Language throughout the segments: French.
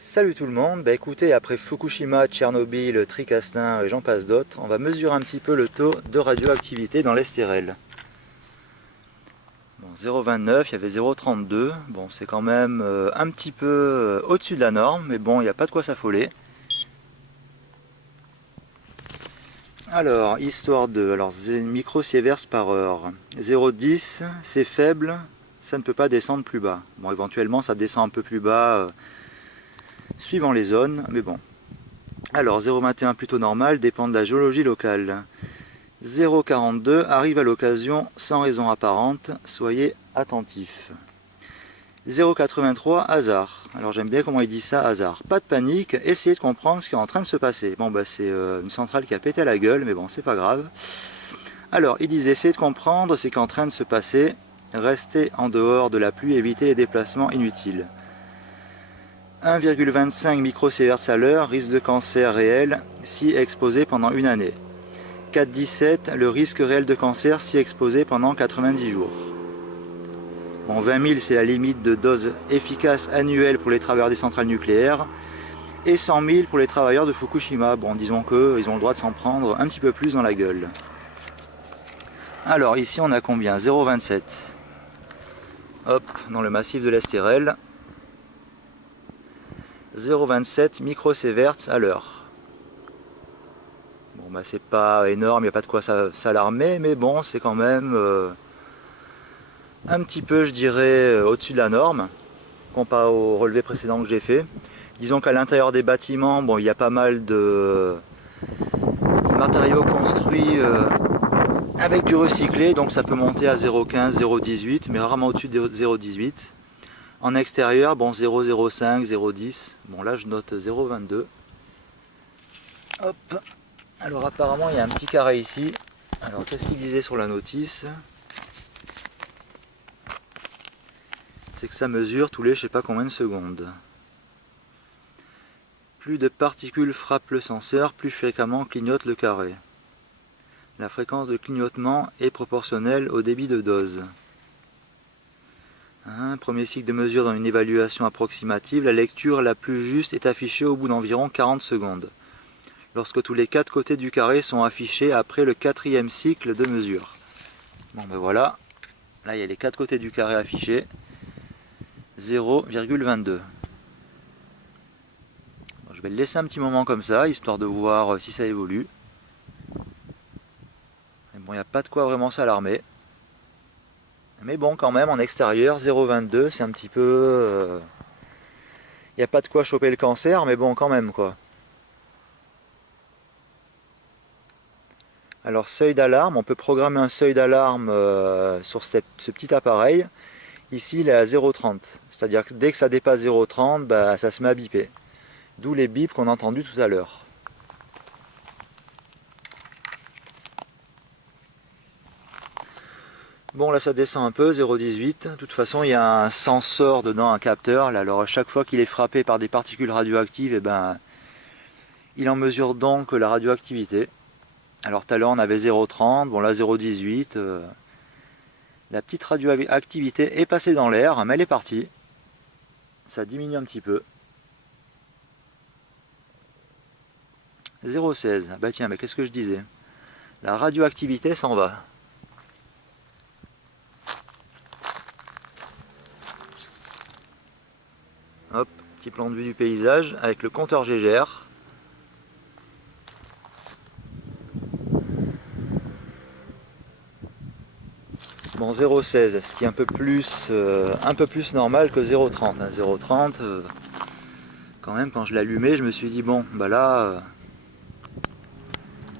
Salut tout le monde, écoutez, après Fukushima, Tchernobyl, Tricastin et j'en passe d'autres, on va mesurer un petit peu le taux de radioactivité dans l'Estérel. Bon, 0,29, il y avait 0,32, bon c'est quand même un petit peu au-dessus de la norme, mais bon, il n'y a pas de quoi s'affoler. Alors, histoire de, microsieverts par heure, 0,10, c'est faible, ça ne peut pas descendre plus bas. Bon, éventuellement ça descend un peu plus bas, suivant les zones, mais bon. Alors 0,21 plutôt normal, dépend de la géologie locale. 0,42 arrive à l'occasion sans raison apparente, soyez attentifs. 0,83 hasard. Alors j'aime bien comment il dit ça, hasard. Pas de panique, essayez de comprendre ce qui est en train de se passer. Bon c'est une centrale qui a pété à la gueule, mais bon c'est pas grave. Alors il disait essayez de comprendre ce qui est en train de se passer, restez en dehors de la pluie, évitez les déplacements inutiles. 1,25 microsieverts à l'heure, risque de cancer réel si exposé pendant une année. 4,17, le risque réel de cancer si exposé pendant 90 jours. Bon, 20 000 c'est la limite de dose efficace annuelle pour les travailleurs des centrales nucléaires et 100 000 pour les travailleurs de Fukushima. Bon, disons qu'ils ont le droit de s'en prendre un petit peu plus dans la gueule. Alors ici on a combien? 0,27. Hop, dans le massif de l'Estérel. 0,27 microsieverts à l'heure. Bon c'est pas énorme, il n'y a pas de quoi s'alarmer, mais bon c'est quand même un petit peu je dirais au-dessus de la norme, comparé au relevé précédent que j'ai fait. Disons qu'à l'intérieur des bâtiments, bon il y a pas mal de matériaux construits avec du recyclé, donc ça peut monter à 0,15, 0,18, mais rarement au-dessus de 0,18. En extérieur, bon 0,05, 0,10. Bon là je note 0,22. Hop. Alors apparemment il y a un petit carré ici. Alors qu'est-ce qu'il disait sur la notice? C'est que ça mesure tous les je sais pas combien de secondes. Plus de particules frappent le senseur, plus fréquemment clignote le carré. La fréquence de clignotement est proportionnelle au débit de dose. Premier cycle de mesure dans une évaluation approximative, la lecture la plus juste est affichée au bout d'environ 40 secondes, lorsque tous les 4 côtés du carré sont affichés après le 4e cycle de mesure. Bon voilà, là il y a les 4 côtés du carré affichés, 0,22. Bon, je vais le laisser un petit moment comme ça, histoire de voir si ça évolue. Mais bon, il n'y a pas de quoi vraiment s'alarmer. Mais bon, quand même, en extérieur, 0,22, c'est un petit peu... Il n'y a pas de quoi choper le cancer, mais bon, quand même, quoi. Alors, seuil d'alarme, on peut programmer un seuil d'alarme sur ce petit appareil. Ici, il est à 0,30. C'est-à-dire que dès que ça dépasse 0,30, bah, ça se met à biper. D'où les bips qu'on a entendus tout à l'heure. Bon là ça descend un peu, 0,18. De toute façon il y a un sensor dedans, un capteur. Là, alors à chaque fois qu'il est frappé par des particules radioactives, et ben, il en mesure donc la radioactivité. Alors tout à l'heure on avait 0,30, bon là 0,18. La petite radioactivité est passée dans l'air, mais elle est partie. Ça diminue un petit peu. 0,16. Bah tiens, mais qu'est-ce que je disais? La radioactivité s'en va. Hop, petit plan de vue du paysage avec le compteur Gégère. Bon 0,16, ce qui est un peu plus normal que 0,30. 0,30, quand même quand je l'allumais je me suis dit bon bah là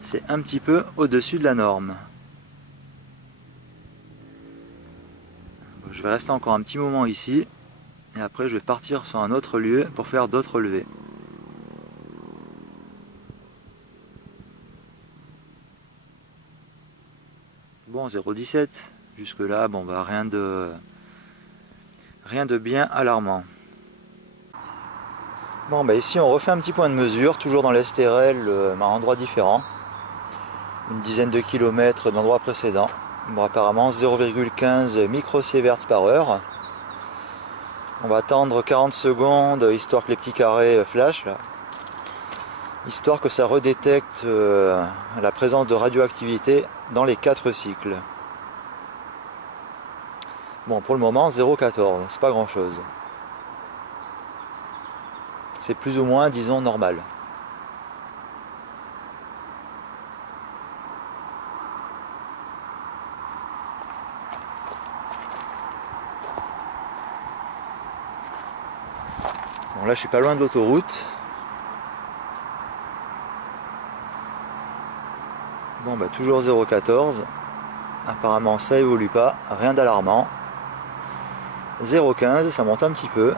c'est un petit peu au-dessus de la norme. Bon, je vais rester encore un petit moment ici. Et après je vais partir sur un autre lieu pour faire d'autres relevés. Bon 0,17, jusque là bon bah rien de bien alarmant. Bon bah ici on refait un petit point de mesure, toujours dans l'Estérel, à un endroit différent. Une dizaine de kilomètres de l'endroit précédent. Bon apparemment 0,15 microsieverts par heure. On va attendre 40 secondes, histoire que les petits carrés flashent, là. Histoire que ça redétecte la présence de radioactivité dans les 4 cycles. Bon, pour le moment, 0,14, c'est pas grand chose. C'est plus ou moins, disons, normal. Bon, là, je suis pas loin de l'autoroute. Bon, bah, toujours 0,14. Apparemment, ça évolue pas, rien d'alarmant. 0,15, ça monte un petit peu.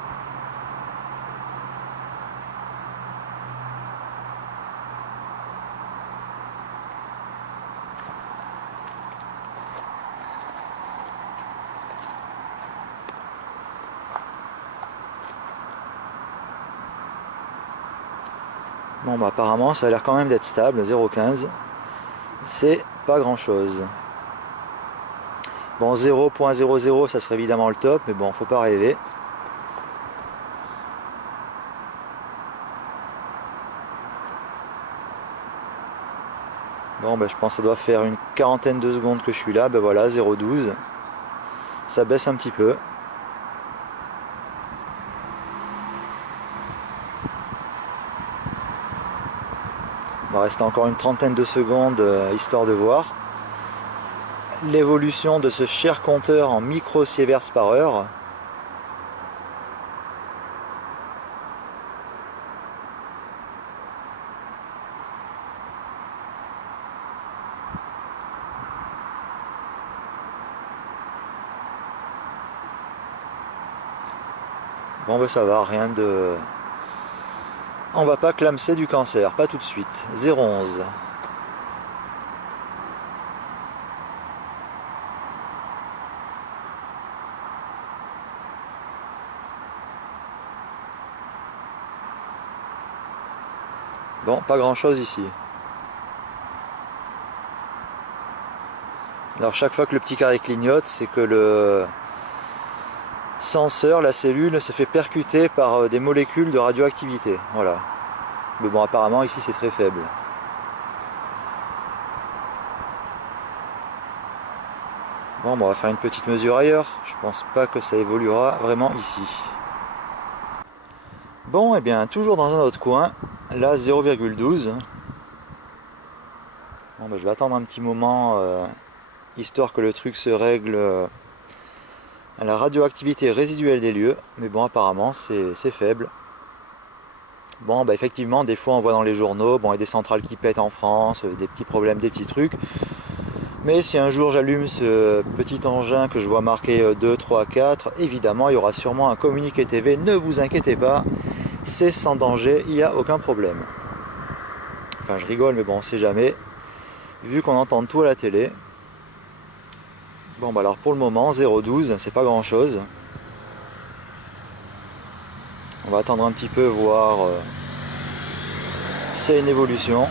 Bon, bah, apparemment, ça a l'air quand même d'être stable, 0,15. C'est pas grand chose. Bon, 0,00, ça serait évidemment le top, mais bon, faut pas rêver. Bon, ben, je pense que ça doit faire une quarantaine de secondes que je suis là. Ben voilà, 0,12. Ça baisse un petit peu. Il va rester encore une trentaine de secondes, histoire de voir l'évolution de ce cher compteur en microsieverts par heure. Bon, ben ça va, rien de... On va pas clamser du cancer, pas tout de suite. 0,11. Bon, pas grand chose ici. Alors chaque fois que le petit carré clignote, c'est que le senseur, la cellule, se fait percuter par des molécules de radioactivité. Voilà. Mais bon, apparemment ici c'est très faible. Bon, on va faire une petite mesure ailleurs. Je pense pas que ça évoluera vraiment ici. Bon, et bien toujours dans un autre coin. Là, 0,12. Bon, ben, je vais attendre un petit moment, histoire que le truc se règle à la radioactivité résiduelle des lieux. Mais bon, apparemment, c'est faible. Bon, bah effectivement, des fois on voit dans les journaux, bon, il y a des centrales qui pètent en France, des petits problèmes, des petits trucs. Mais si un jour j'allume ce petit engin que je vois marqué 2, 3, 4, évidemment il y aura sûrement un communiqué TV, ne vous inquiétez pas, c'est sans danger, il n'y a aucun problème. Enfin je rigole, mais bon, on sait jamais, vu qu'on entend tout à la télé. Bon, bah alors pour le moment, 0,12, c'est pas grand chose. On va attendre un petit peu, voir s'il y a une évolution.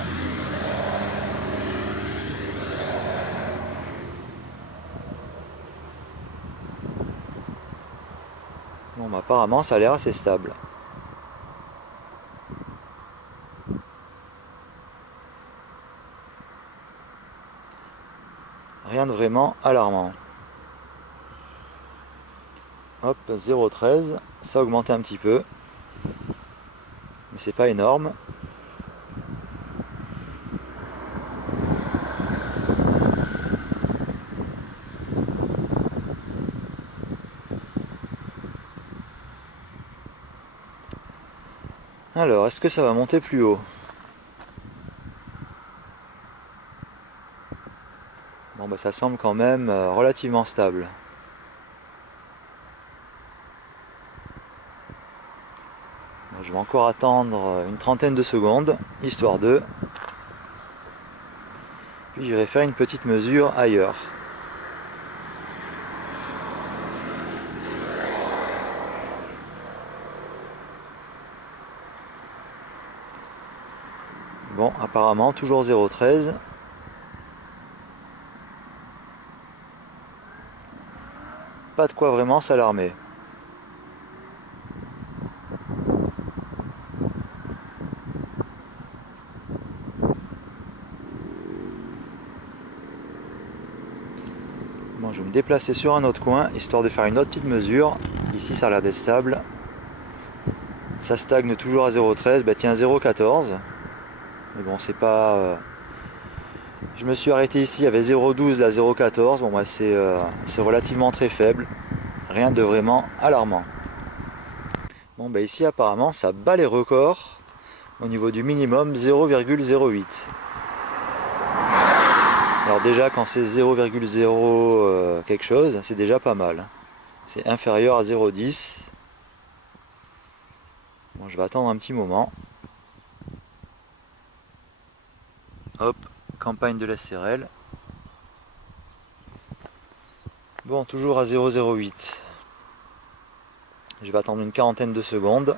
Bon, bah apparemment ça a l'air assez stable. Rien de vraiment alarmant. Hop, 0,13, ça a augmenté un petit peu, mais c'est pas énorme. Alors, est-ce que ça va monter plus haut? Bon, bah ça semble quand même relativement stable. Bon, je vais encore attendre une trentaine de secondes, histoire de... Puis j'irai faire une petite mesure ailleurs. Bon, apparemment, toujours 0,13. Pas de quoi vraiment s'alarmer. Bon, je vais me déplacer sur un autre coin, histoire de faire une autre petite mesure. Ici ça a l'air d'être stable. Ça stagne toujours à 0,13, bah tiens 0,14. Mais bon c'est pas... Je me suis arrêté ici, il y avait 0,12 à 0,14. Bon bah c'est relativement très faible. Rien de vraiment alarmant. Bon bah ici apparemment ça bat les records. Au niveau du minimum 0,08. Alors déjà quand c'est 0,0 quelque chose, c'est déjà pas mal. C'est inférieur à 0,10. Bon, je vais attendre un petit moment. Hop, campagne de la SRL. Bon, toujours à 0,08. Je vais attendre une quarantaine de secondes.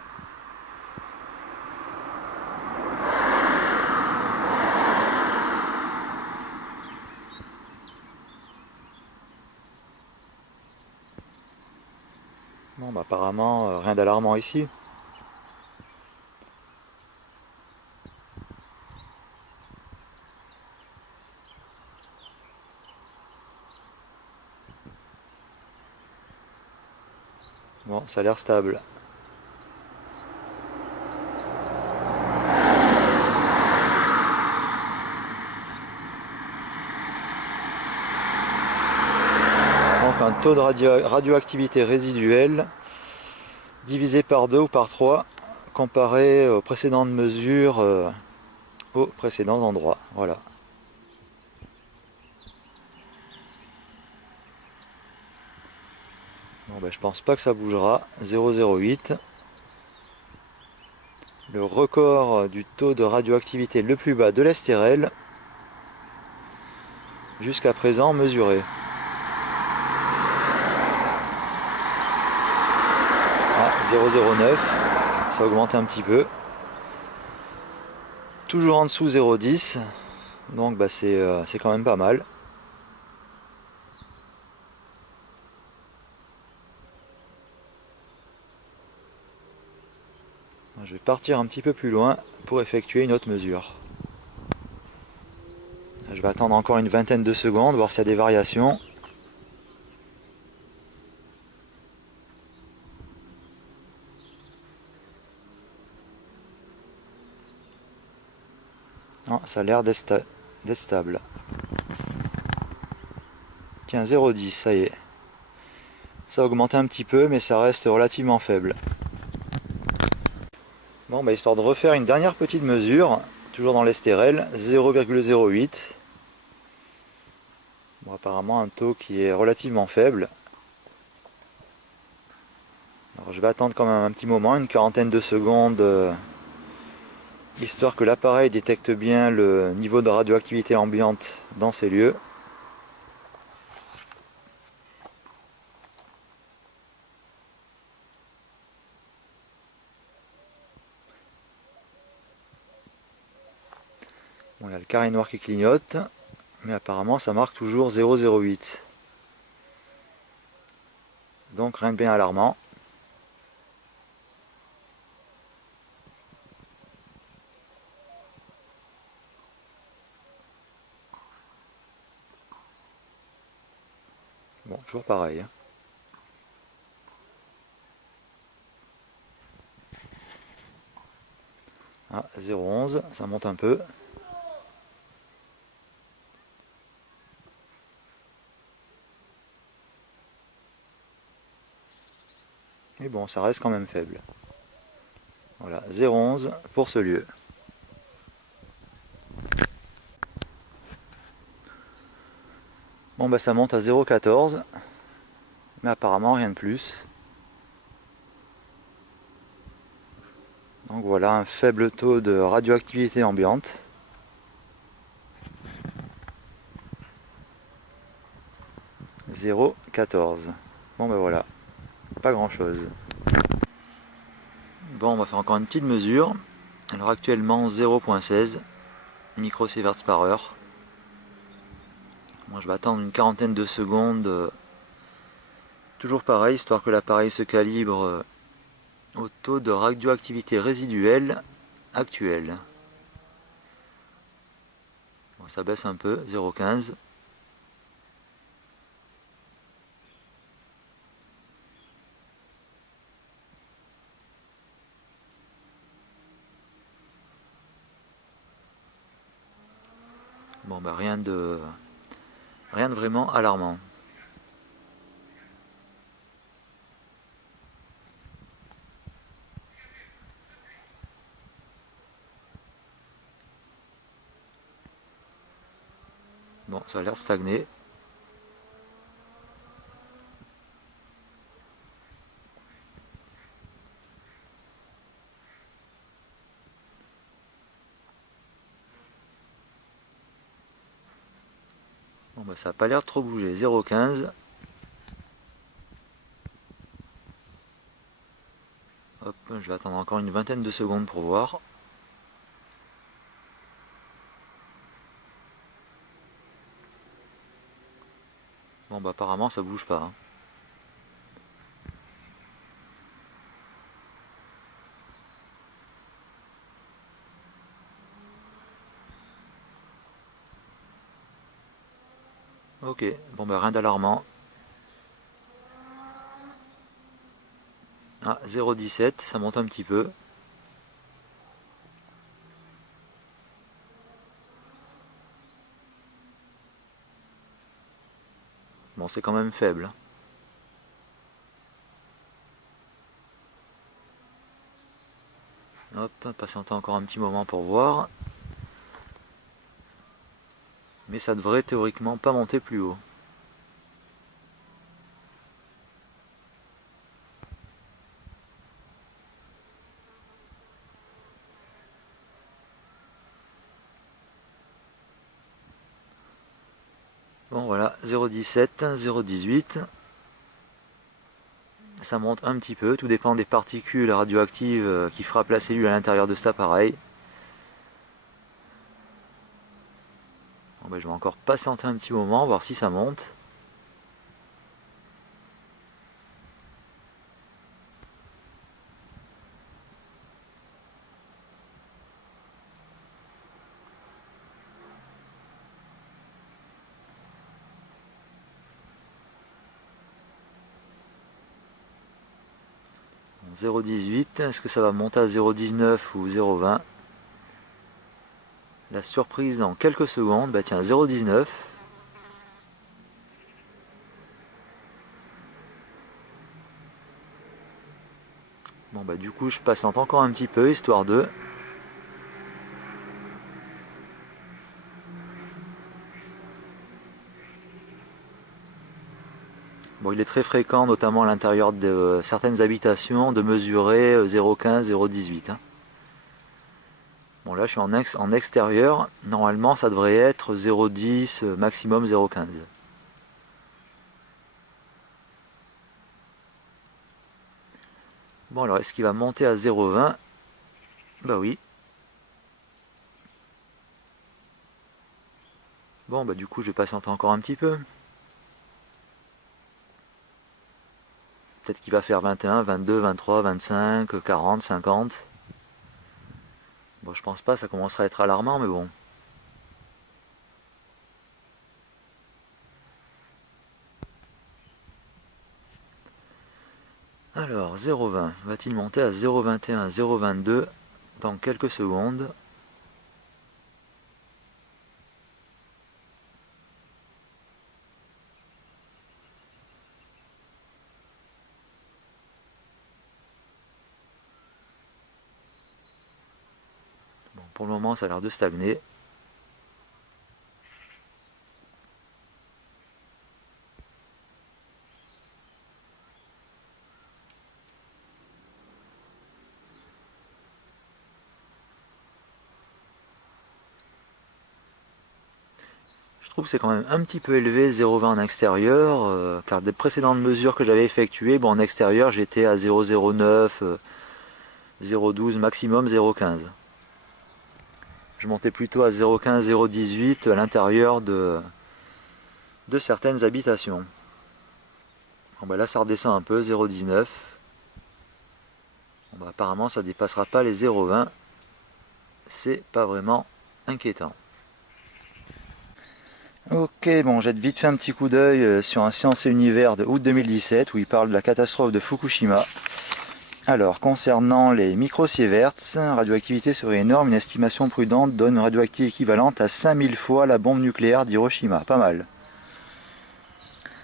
Bon, bah apparemment, rien d'alarmant ici. Bon, ça a l'air stable. Donc un taux de radioactivité résiduelle divisé par 2 ou par 3 comparé aux précédentes mesures aux précédents endroits. Voilà. Bon, ben, je pense pas que ça bougera. 0,08. Le record du taux de radioactivité le plus bas de l'Estérel jusqu'à présent mesuré. Ah, 0,09. Ça augmente un petit peu. Toujours en dessous 0,10. Donc bah, c'est quand même pas mal. Je vais partir un petit peu plus loin pour effectuer une autre mesure. Je vais attendre encore une vingtaine de secondes, voir s'il y a des variations. Non, ça a l'air d'être stable. Tiens, 0,10, ça y est. Ça a augmenté un petit peu, mais ça reste relativement faible. Bon, bah, histoire de refaire une dernière petite mesure, toujours dans l'Estérel, 0,08. Bon, apparemment un taux qui est relativement faible. Alors, je vais attendre quand même un petit moment, une quarantaine de secondes, histoire que l'appareil détecte bien le niveau de radioactivité ambiante dans ces lieux. Bon, il y a le carré noir qui clignote, mais apparemment ça marque toujours 0,08. Donc rien de bien alarmant. Bon, toujours pareil. Ah, 0,11, ça monte un peu. Mais bon, ça reste quand même faible. Voilà, 0,11 pour ce lieu. Bon, bah ça monte à 0,14, mais apparemment rien de plus. Donc voilà, un faible taux de radioactivité ambiante. « 0,14 ». Bon ben voilà, pas grand chose. Bon, on va faire encore une petite mesure. Alors actuellement 0,16 microsieverts par heure. Moi je vais attendre une quarantaine de secondes. Toujours pareil, histoire que l'appareil se calibre au taux de radioactivité résiduelle actuel. Bon, ça baisse un peu, 0,15. Bon bah rien de vraiment alarmant. Bon, ça a l'air de stagner. Bon bah ça n'a pas l'air de trop bouger. 0,15. Hop, je vais attendre encore une vingtaine de secondes pour voir. Bon bah apparemment ça bouge pas. Hein. Ok, bon bah rien d'alarmant. Ah, 0,17, ça monte un petit peu. Bon, c'est quand même faible. Hop, patienter encore un petit moment pour voir. Mais ça devrait théoriquement pas monter plus haut. Bon voilà, 0,17, 0,18. Ça monte un petit peu, tout dépend des particules radioactives qui frappent la cellule à l'intérieur de cet appareil. Bon, ben, je vais encore patienter un petit moment, voir si ça monte. Bon, 0,18, est-ce que ça va monter à 0,19 ou 0,20? La surprise dans quelques secondes, bah tiens, 0,19. Bon bah du coup je patiente encore un petit peu, histoire de... Bon, il est très fréquent, notamment à l'intérieur de certaines habitations, de mesurer 0,15, 0,18. Hein. Bon là je suis en extérieur, normalement ça devrait être 0,10, maximum 0,15. Bon alors est-ce qu'il va monter à 0,20? Bah oui. Bon bah du coup je vais patienter encore un petit peu. Peut-être qu'il va faire 21, 22, 23, 25, 40, 50. Bon je pense pas, ça commencera à être alarmant mais bon. Alors 0,20, va-t-il monter à 0,21, 0,22 dans quelques secondes? Bon, pour le moment ça a l'air de stagner. Je trouve que c'est quand même un petit peu élevé 0,20 en extérieur, car des précédentes mesures que j'avais effectuées, bon, en extérieur j'étais à 0,09, 0,12 maximum 0,15. Je montais plutôt à 0,15, 0,18 à l'intérieur de certaines habitations. Bon, bah là ça redescend un peu, 0,19. Bon, bah, apparemment ça ne dépassera pas les 0,20. C'est pas vraiment inquiétant. Ok, bon, j'ai vite fait un petit coup d'œil sur un Science et Univers de août 2017 où il parle de la catastrophe de Fukushima. Alors, concernant les microsieverts, radioactivité serait énorme, une estimation prudente donne une radioactivité équivalente à 5000 fois la bombe nucléaire d'Hiroshima. Pas mal.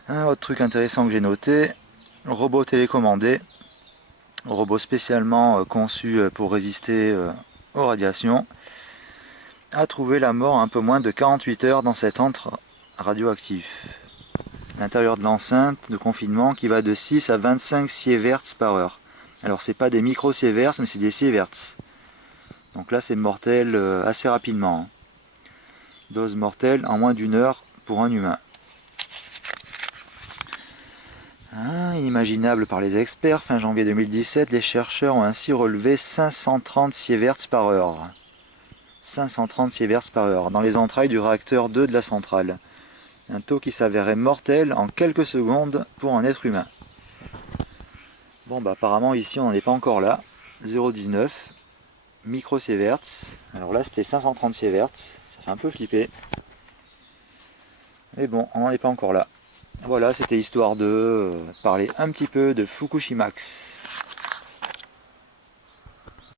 Un autre truc intéressant que j'ai noté, robot télécommandé, robot spécialement conçu pour résister aux radiations, a trouvé la mort en un peu moins de 48 heures dans cet antre radioactif. L'intérieur de l'enceinte de confinement qui va de 6 à 25 sieverts par heure. Alors c'est pas des micro-sieverts, mais c'est des sieverts. Donc là c'est mortel assez rapidement. Dose mortelle en moins d'une heure pour un humain. Inimaginable par les experts, fin janvier 2017, les chercheurs ont ainsi relevé 530 sieverts par heure. 530 sieverts par heure dans les entrailles du réacteur 2 de la centrale. Un taux qui s'avérait mortel en quelques secondes pour un être humain. Bon bah apparemment ici on n'en est pas encore là. 0,19 microsieverts. Alors là c'était 530 sieverts. Ça fait un peu flipper. Mais bon, on n'en est pas encore là. Voilà, c'était histoire de parler un petit peu de Fukushimax.